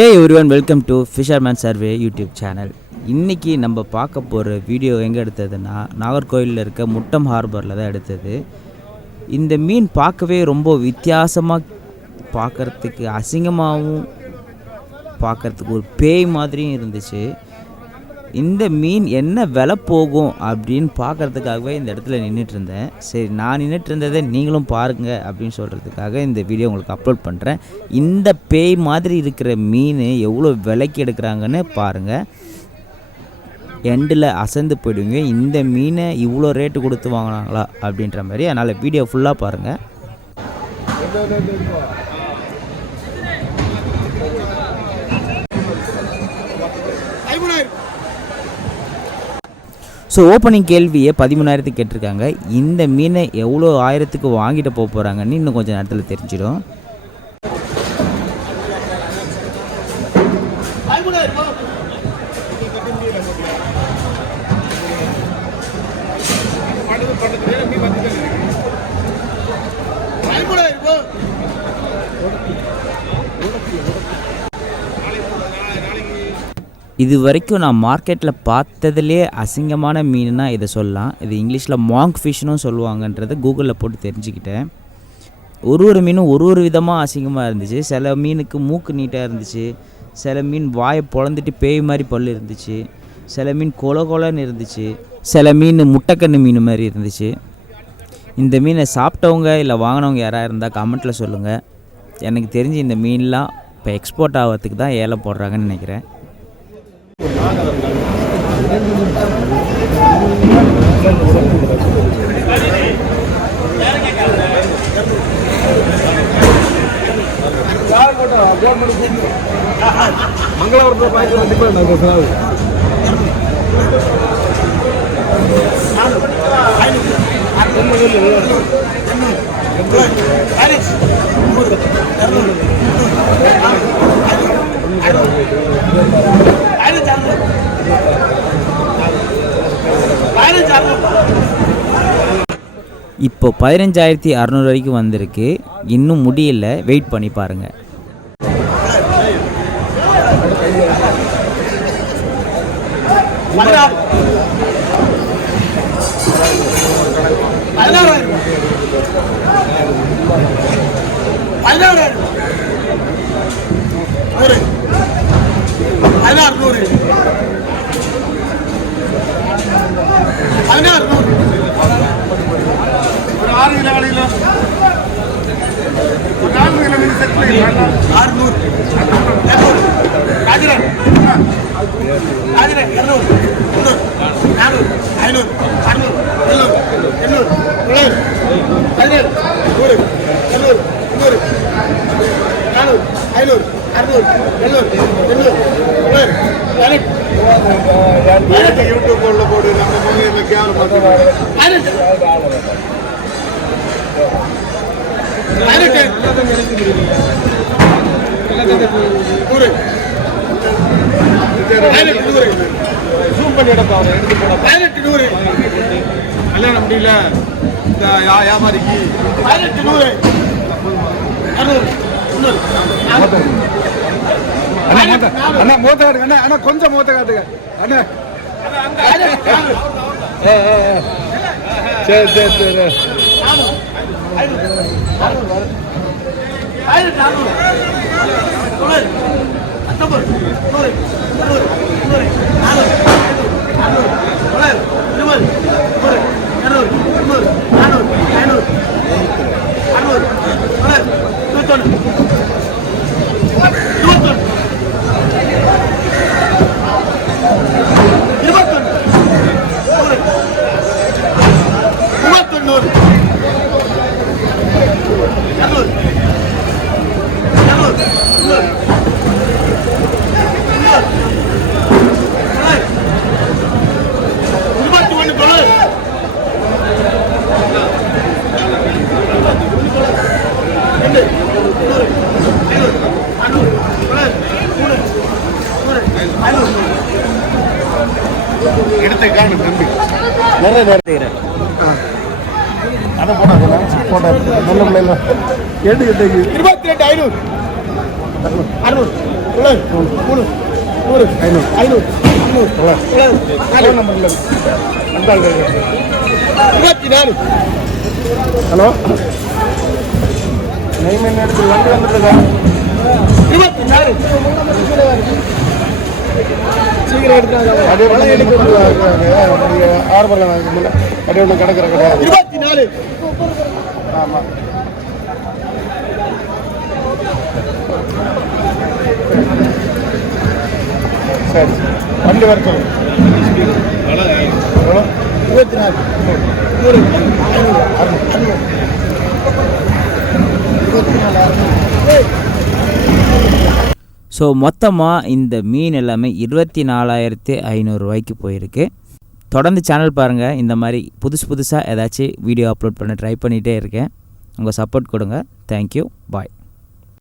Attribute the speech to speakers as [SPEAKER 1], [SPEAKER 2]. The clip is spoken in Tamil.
[SPEAKER 1] ஏ ஒருவன் welcome to fisherman survey YouTube channel இன்றைக்கி நம்ம பார்க்க போகிற வீடியோ எங்கே எடுத்ததுன்னா நாகர்கோயிலில் இருக்க முட்டம் ஹார்பரில் தான் எடுத்தது. இந்த மீன் பார்க்கவே ரொம்ப வித்தியாசமாக பார்க்குறதுக்கு அசிங்கமாகவும் பார்க்குறதுக்கு ஒரு பேய் மாதிரியும் இருந்துச்சு. இந்த மீன் என்ன விலை போகும் அப்படின்னு பார்க்கறதுக்காகவே இந்த இடத்துல நின்றுட்டு இருந்தேன் சரி நான் நின்றுட்டு இருந்ததை நீங்களும் பாருங்க அப்படின்னு சொல்கிறதுக்காக இந்த வீடியோ உங்களுக்கு அப்லோட் பண்ணுறேன் இந்த பேய் மாதிரி இருக்கிற மீன் எவ்வளோ விலைக்கு எடுக்கிறாங்கன்னு பாருங்கள் எண்டில் அசந்து போயிடுவீங்க. இந்த மீனை இவ்வளோ ரேட்டு கொடுத்து வாங்கினாங்களா அப்படின்ற மாதிரி அதனால் வீடியோ ஃபுல்லாக பாருங்கள் ஸோ ஓப்பனிங் கேள்வியை பதிமூணாயிரத்துக்கு கேட்டிருக்காங்க. இந்த மீனை எவ்வளோ ஆயிரத்துக்கு வாங்கிட்டு போக போகிறாங்கன்னு இன்னும் கொஞ்சம் நேரத்தில் தெரிஞ்சிடும். இது வரைக்கும் நான் மார்க்கெட்டில் பார்த்ததுலே அசிங்கமான மீன்னா இதை சொல்லலாம். இது இங்கிலீஷில் மாங்க் ஃபிஷ்னும் சொல்லுவாங்கன்றதை கூகுளில் போட்டு தெரிஞ்சுக்கிட்டேன். ஒரு ஒரு மீனும் ஒரு ஒரு விதமாக அசிங்கமாக இருந்துச்சு. சில மீனுக்கு மூக்கு நீட்டாக இருந்துச்சு. சில மீன் வாயை பொழந்துட்டு பேய் மாதிரி பல் இருந்துச்சு. சில மீன் கொல கொலன்னு இருந்துச்சு. சில மீன் முட்டைக்கண்ணு மீன் மாதிரி இருந்துச்சு. இந்த மீனை சாப்பிட்டவங்க இல்லை வாங்கினவங்க யாராக இருந்தால் கமெண்ட்டில் சொல்லுங்கள் எனக்கு தெரிஞ்சு இந்த மீன்லாம் இப்போ எக்ஸ்போர்ட் ஆகிறதுக்கு தான் ஏலம் போடுறாங்கன்னு நினைக்கிறேன்.
[SPEAKER 2] ಮಂಗಳವಾರದ ಪಾಯಿಂಟ್ ಡಿಪೆಂಡ್ ಆಗ್ಬೋದು ನಾವು ಕರ್ನಾಟಕ
[SPEAKER 1] இப்போ பதினஞ்சாயிரத்தி அறநூறு வரைக்கும் வந்திருக்கு. இன்னும் முடியல. வெயிட் பண்ணி பாருங்கள்
[SPEAKER 3] பதினாறு நூறு. பதினாறு ఆర్నూరు కాకినాడ కాకినాడ కర్నూలు కున్నూరు నానూరు ఐనూరు కర్నూలు నెల్లూరు ఎన్నూరు కొల్లూరు పదిహేను మూడు కర్నూలు
[SPEAKER 2] కున్నూరు నానూరు ఐనూరు కర్నూలు నెల్లూరు ఎన్నూరు కొల్లూరు
[SPEAKER 3] യൂട്യൂബ് ഉള്ള കൂടി നമ്മുടെ മുന്നിലൊക്കെ
[SPEAKER 2] ஜூம் பண்ணி எடுப்பா எடுத்து போட.
[SPEAKER 3] பதினெட்டு நூறு.
[SPEAKER 2] கல்யாணம் முடியல. இந்த வியாபாரிக்கு.
[SPEAKER 3] பதினெட்டு நூறு.
[SPEAKER 2] அண்ணா மூத்த. காட்டுங்க அண்ணா அண்ணா கொஞ்சம் மூத்த காட்டுங்க. அண்ணா. சரி சரி சரி.
[SPEAKER 3] இருபது. நூறு. இருநூறு. முந்நூறு. நானூறு. ஐநூறு. அறுநூறு. தொள்ளாயிரம். இருபத்தொன்று. இருபத்தொன்று. இருபத்தொன்று. நூறு. இருபத்தொன்னூறு. இரநூறு. இரநூறு. முந்நூறு. முந்நூறு. தொள்ளாயிரம். இருபத்தி ஒன்று தொள்ளாயிரம் ரெண்டு நூறு ஐநூறு அறுநூறு தொள்ளாயிரம் மூணு நூறு ஐநூறு
[SPEAKER 2] எடுத்து காணு தம்பி. நிறைய நிறைய அதை போட்டா போட்டா நல்ல பிள்ளைல எட்டு எட்டு
[SPEAKER 3] இருபத்தி ரெண்டு ஐநூறு. அறுநூறு மூணு நூறு
[SPEAKER 2] ஐநூறு
[SPEAKER 3] ஐநூறு முந்நூறு
[SPEAKER 2] தொள்ளாயிரம் ஃபோன் நம்பர் இல்லை
[SPEAKER 3] இருபத்தி நாலு
[SPEAKER 2] ஹலோ நெய்மீன் எடுத்து வண்டி
[SPEAKER 3] இருபத்தி நாலு சீக்கிரம் எடுத்தாங்க
[SPEAKER 2] அதே பண்ணி ஆர்வம் அப்படியே ஒன்று கிடக்கிற கிடையாது
[SPEAKER 3] இருபத்தி நாலு
[SPEAKER 2] ஆமாம் சரி வண்டி வர எவ்வளோ
[SPEAKER 3] இருபத்தி நாலு நூறு அறுநூறு இருபத்தி நாலு
[SPEAKER 1] ஸோ மொத்தமாக இந்த மீன் எல்லாமே இருபத்தி நாலாயிரத்து ஐநூறுரூவாய்க்கு போயிருக்கு. தொடர்ந்து சேனல் பாருங்கள் இந்த மாதிரி புதுசு புதுசாக ஏதாச்சும் வீடியோ அப்லோட் பண்ண ட்ரை பண்ணிகிட்டே இருக்கேன். உங்கள் சப்போர்ட் கொடுங்க. Thank you bye